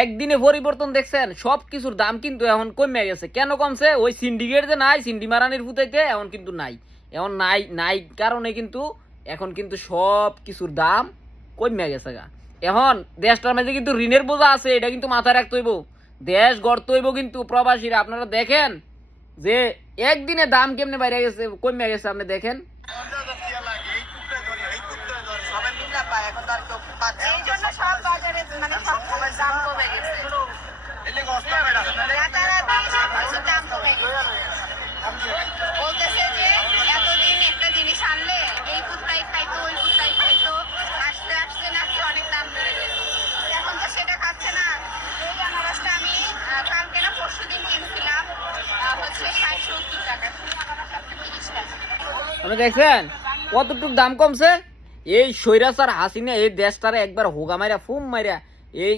একদিনে পরিবর্তন দেখছেন, সব কিছুর দাম কিন্তু এখন কমে গেছে। কেন কমছে? ওই সিন্ডিকেট যে নাই, সিন্ডি মারানির ফুটাইতে এখন কিন্তু নাই। এখন নাই নাই কারণে কিন্তু এখন কিন্তু সব কিছুর দাম কমে গেছে গা। এখন দেশটার মাঝে কিন্তু ঋণের বোঝা আছে, এটা কিন্তু মাথায় রাখতে হইব। দেশ গড়তে হইব কিন্তু প্রবাসীরা। আপনারা দেখেন যে একদিনে দাম কেমনে বাইরে গেছে, কমে গেছে। আপনি দেখেন বলতেছে যে এতদিন একটা জিনিস আনলে এই কুত্তাই খাইতো, ওই কুত্তাই খাইতো, আসতে আসতে নাকি অনেক দাম বেড়ে যেত। এখন তো সেটা খাচ্ছে না। এই আনারসটা আমি কালকে না পরশু দিন কিনছিলাম হচ্ছে ৬০-৭০ টাকা, আনারস আছে ৩০ টাকা। আপনি দেখছেন কতটুক দাম কমছে। এই স্বৈরাচার হাসিনা এই দেশটারে একবার হোগা মাইরা ফুম মাইরা এই